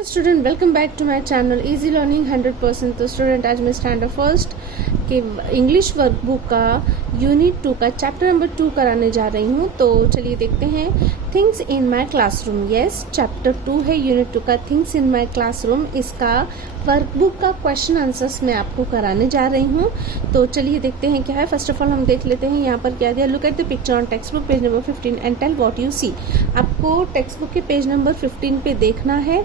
Student welcome back to my channel easy learning 100%। तो student आज मैं स्टैंडर्ड फर्स्ट के इंग्लिश वर्कबुक का यूनिट 2 का चैप्टर नंबर 2 कराने जा रही हूँ। तो चलिए देखते हैं things in my classroom. Yes, chapter 2 है यूनिट 2 का थिंग्स इन माय क्लासरूम। इसका वर्कबुक का क्वेश्चन आंसर्स मैं आपको कराने जा रही हूँ। तो चलिए देखते हैं क्या है। फर्स्ट ऑफ ऑल हम देख लेते हैं यहाँ पर क्या दिया। Look at the picture on text book page number 15 and tell what you see. आपको टेक्स्ट बुक के पेज नंबर 15 पे देखना है।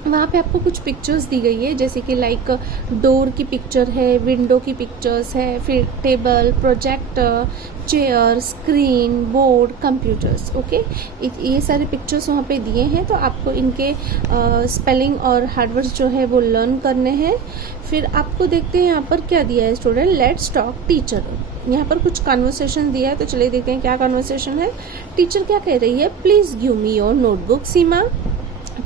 वहाँ पे आपको कुछ पिक्चर्स दी गई है, जैसे कि लाइक डोर की पिक्चर है, विंडो की पिक्चर्स है, फिर table, projector, chair, screen, board, computers. Okay, ये सारे पिक्चर्स वहाँ पे दिए हैं। तो आपको इनके स्पेलिंग और हार्डवर्ड्स जो है वो लर्न करने हैं। फिर आपको देखते हैं यहाँ पर क्या दिया है स्टूडेंट। Let's talk teacher. यहाँ पर कुछ कन्वर्सेशन दिया है, तो चलिए देखते हैं क्या कन्वर्सेशन है। टीचर क्या कह रही है, please give me your notebook Seema.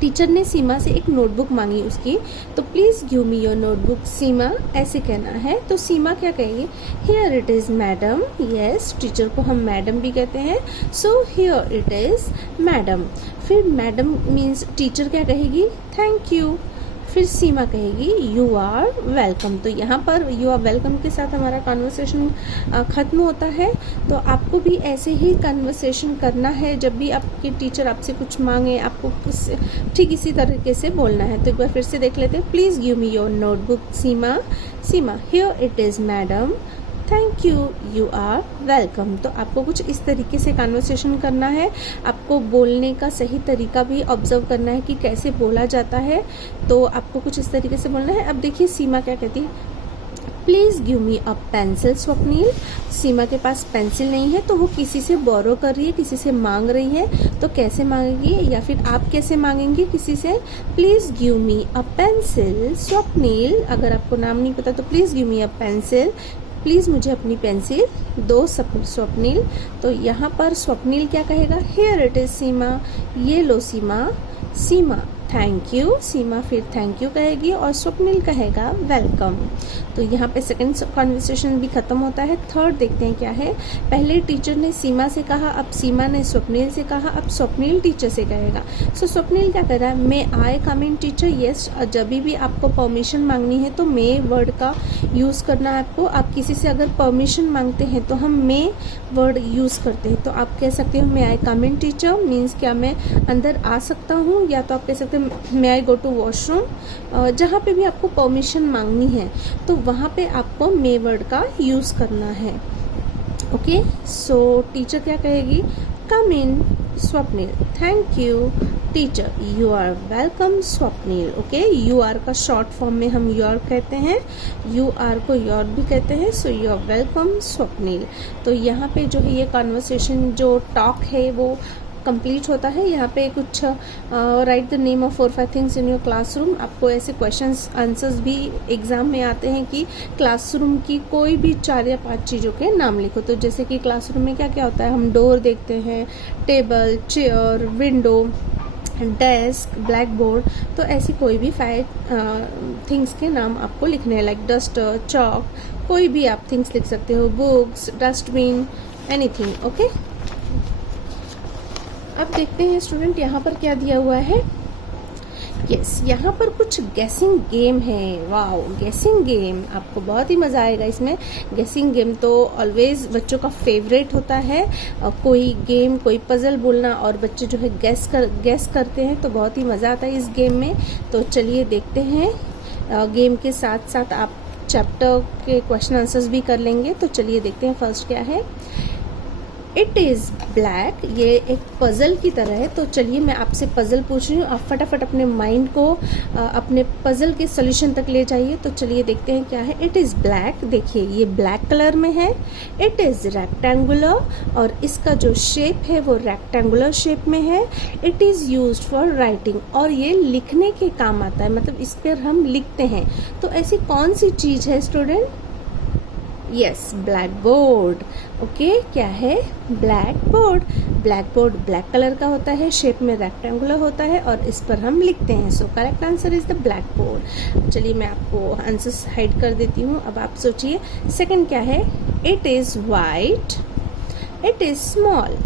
Teacher ने सीमा से एक नोटबुक मांगी उसकी, तो please give me your notebook Seema ऐसे कहना है। तो सीमा क्या कहेगी, here it is madam. Yes, teacher को हम मैडम भी कहते हैं। So here it is madam. फिर मैडम मीन्स टीचर क्या कहेगी, थैंक यू। फिर सीमा कहेगी यू आर वेलकम। तो यहाँ पर यू आर वेलकम के साथ हमारा कन्वर्सेशन खत्म होता है। तो आपको भी ऐसे ही कन्वर्सेशन करना है। जब भी आपके टीचर आपसे कुछ मांगे, आपको ठीक इसी तरीके से बोलना है। तो एक बार फिर से देख लेते हैं। Please give me your notebook Seema. Seema, here it is madam, thank you, you are welcome. तो आपको कुछ इस तरीके से कन्वर्सेशन करना है। आपको बोलने का सही तरीका भी ऑब्जर्व करना है कि कैसे बोला जाता है। तो आपको कुछ इस तरीके से बोलना है। अब देखिए सीमा क्या कहती है, please give me a pencil Swapnil. Seema के पास पेंसिल नहीं है, तो वो किसी से बोरो कर रही है, किसी से मांग रही है। तो कैसे मांगेगी, या फिर आप कैसे मांगेंगे किसी से, please give me a pencil Swapnil. अगर आपको नाम नहीं पता तो please give me a pencil, please मुझे अपनी पेंसिल दो स्वप्नील। तो यहाँ पर स्वप्नील क्या कहेगा, हियर इट इज सीमा। ये लो सीमा। सीमा थैंक यू। सीमा फिर थैंक यू कहेगी और स्वप्नील कहेगा वेलकम। तो यहाँ पे सेकंड कन्वर्सेशन भी खत्म होता है। थर्ड देखते हैं क्या है। पहले टीचर ने सीमा से कहा, अब सीमा ने स्वप्नील से कहा, अब स्वप्नील टीचर से कहेगा। सो स्वप्नील क्या कर रहा है, मे आई कम इन टीचर। यस, जब भी आपको परमिशन मांगनी है तो मे वर्ड का यूज़ करना है आपको। आप किसी से अगर परमिशन मांगते हैं तो हम मे वर्ड यूज़ करते हैं। तो आप कह सकते हो मे आई कम इन टीचर, मीन्स क्या मैं अंदर आ सकता हूँ, या तो आप कह सकते हैं मे आई गो टू वॉशरूम। जहाँ पे भी आपको परमिशन मांगनी है तो वहाँ पे आपको मे वर्ड का यूज़ करना है। ओके, सो टीचर क्या कहेगी, come in Swapnil, thank you teacher, you are welcome Swapnil. Okay, you are का शॉर्ट फॉर्म में हम योर कहते हैं, यू आर को योर भी कहते हैं। So you are welcome Swapnil. तो यहाँ पे जो है ये कॉन्वर्सेशन जो टॉक है वो कंप्लीट होता है। यहाँ पे कुछ right the name of 4-5 things in your classroom. आपको ऐसे क्वेश्चंस आंसर्स भी एग्जाम में आते हैं कि क्लासरूम की कोई भी 4 या 5 चीज़ों के नाम लिखो। तो जैसे कि क्लासरूम में क्या क्या होता है, हम डोर देखते हैं, table, chair, window, desk, black board. तो ऐसी कोई भी 5 थिंग्स के नाम आपको लिखने हैं, लाइक डस्टर, चॉक, कोई भी आप थिंग्स लिख सकते हो, बुक्स, डस्टबिन, एनीथिंग। ओके, अब देखते हैं स्टूडेंट यहाँ पर क्या दिया हुआ है। यस, यहाँ पर कुछ गेसिंग गेम है। वाओ, गेसिंग गेम, आपको बहुत ही मज़ा आएगा इसमें। गेसिंग गेम तो ऑलवेज बच्चों का फेवरेट होता है। कोई गेम, कोई पजल बोलना और बच्चे जो है गेस करते हैं, तो बहुत ही मज़ा आता है इस गेम में। तो चलिए देखते हैं। गेम के साथ साथ आप चैप्टर के क्वेश्चन आंसर्स भी कर लेंगे। तो चलिए देखते हैं फर्स्ट क्या है। इट इज़ ब्लैक, ये एक पज़ल की तरह है। तो चलिए मैं आपसे पज़ल पूछ रही हूँ, आप फटाफट अपने माइंड को अपने पज़ल के सोल्यूशन तक ले जाइए। तो चलिए देखते हैं क्या है। इट इज़ ब्लैक, देखिए ये ब्लैक कलर में है। इट इज़ रेक्टेंगुलर, और इसका जो शेप है वो रेक्टेंगुलर शेप में है। It is used for writing, और ये लिखने के काम आता है, मतलब इस पर हम लिखते हैं। तो ऐसी कौन सी चीज़ है student, yes, black board. Okay, क्या है, black board. Black board black colour का होता है, शेप में रेक्टेंगुलर होता है, और इस पर हम लिखते हैं। So correct answer is the black board. चलिए मैं आपको आंसर्स हाइड कर देती हूँ। अब आप सोचिए सेकंड क्या है। It is white, it is small,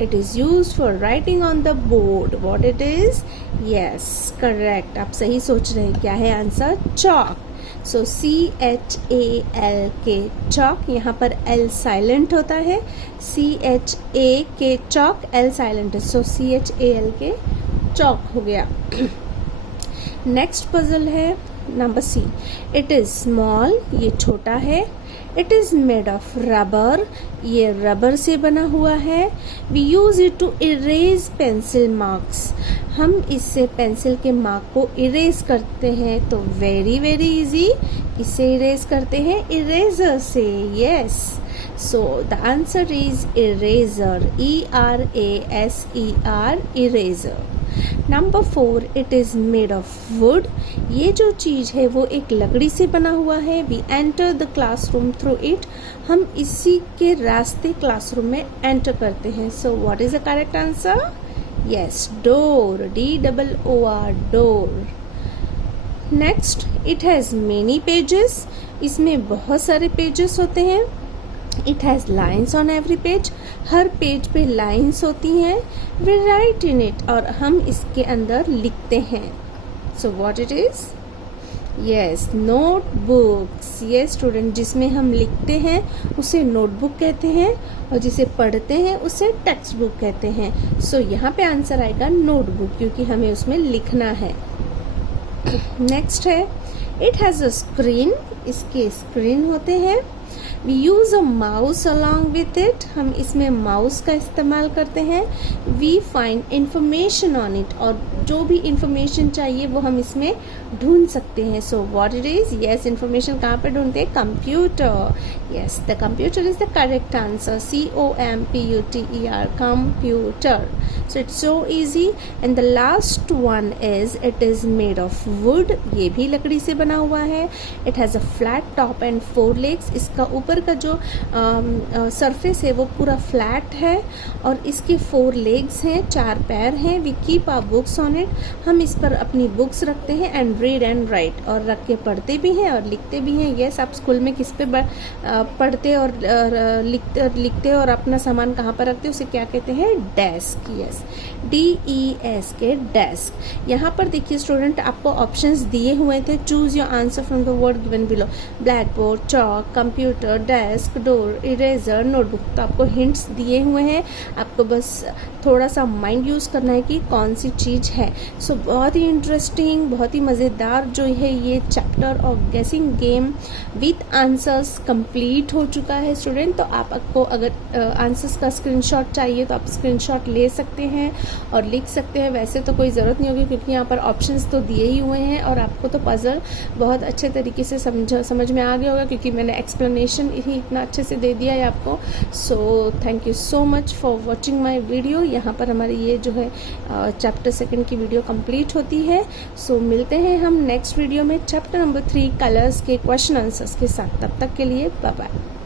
It is used for writing on the board. What it is? Yes correct, आप सही सोच रहे हैं। क्या है आंसर? चॉक। सो CHALK चॉक, यहाँ पर L साइलेंट होता है, CHAK चॉक, L साइलेंट है, सो CHALK चॉक हो गया। नेक्स्ट पजल है number C। It is small, ये छोटा है। It is made of rubber, ये रबर से बना हुआ है। We use it to erase pencil marks, हम इससे पेंसिल के मार्क को इरेज करते हैं। तो वेरी वेरी इजी, किससे इरेज करते हैं? इरेजर से। Yes, so the answer is eraser, ERASER, eraser. Number 4, it is made of would, ये जो चीज है वो एक लकड़ी से बना हुआ है। We enter the classroom through it, हम इसी के रास्ते क्लासरूम में एंटर करते हैं। So what is the correct answer? Yes, door, DOOR, door. Next, it has many pages, इसमें बहुत सारे पेजेस होते हैं। It has lines on every page, हर पेज पे लाइन्स होती हैं। वी राइट इन इट, और हम इसके अंदर लिखते हैं। So what it is? Yes, notebooks. Yes student, जिसमें हम लिखते हैं उसे नोटबुक कहते हैं, और जिसे पढ़ते हैं उसे टेक्स्ट बुक कहते हैं। सो यहाँ पे आंसर आएगा नोटबुक, क्योंकि हमें उसमें लिखना है। नेक्स्ट है, इट हैज़ अ स्क्रीन, इसके स्क्रीन होते हैं। We use a mouse along with it, हम इसमें माउस का इस्तेमाल करते हैं। We find information on it, और जो भी इंफॉर्मेशन चाहिए वो हम इसमें ढूंढ सकते हैं। So what it is? Yes, information कहाँ पे ढूंढते हैं? Computer. Yes, the computer is the correct answer, COMPUTER, computer. So it's so easy. And the last one is it is made of would, ये भी लकड़ी से बना हुआ है। It has a flat top and 4 legs, इसका ऊपर का जो सरफेस है वो पूरा फ्लैट है, और इसके 4 legs हैं, 4 पैर हैं। We keep our books on it, हम इस पर अपनी बुक्स रखते हैं। एंड रीड एंड राइट, और रख के पढ़ते भी हैं और लिखते भी हैं। यस, आप स्कूल में किस पे पढ़ते और लिखते और अपना सामान कहाँ पर रखते हैं, उसे क्या कहते हैं? डेस्क। Yes, DESK, desk. यहाँ पर देखिए स्टूडेंट, आपको ऑप्शंस दिए हुए थे, choose your answer from the word given below. Black board, chalk, computer, desk, door, eraser, notebook. तो आपको हिंट्स दिए हुए हैं, आपको बस थोड़ा सा माइंड यूज़ करना है कि कौन सी चीज़ है। सो बहुत ही इंटरेस्टिंग, बहुत ही मज़ेदार जो है ये चैप्टर ऑफ गेसिंग गेम विथ आंसर्स कंप्लीट हो चुका है स्टूडेंट। तो आपको अगर आंसर्स का स्क्रीनशॉट चाहिए तो आप स्क्रीनशॉट ले सकते हैं और लिख सकते हैं। वैसे तो कोई ज़रूरत नहीं होगी, क्योंकि यहाँ पर ऑप्शंस तो दिए ही हुए हैं, और आपको तो पजल बहुत अच्छे तरीके से समझ में आ गया होगा, क्योंकि मैंने एक्सप्लेनेशन ही इतना अच्छे से दे दिया है आपको। So thank you so much for watching my video. यहाँ पर हमारी ये जो है चैप्टर 2 की वीडियो कंप्लीट होती है। सो मिलते हैं हम नेक्स्ट वीडियो में चैप्टर नंबर 3 कलर्स के क्वेश्चन आंसर्स के साथ। तब तक के लिए बाय बाय।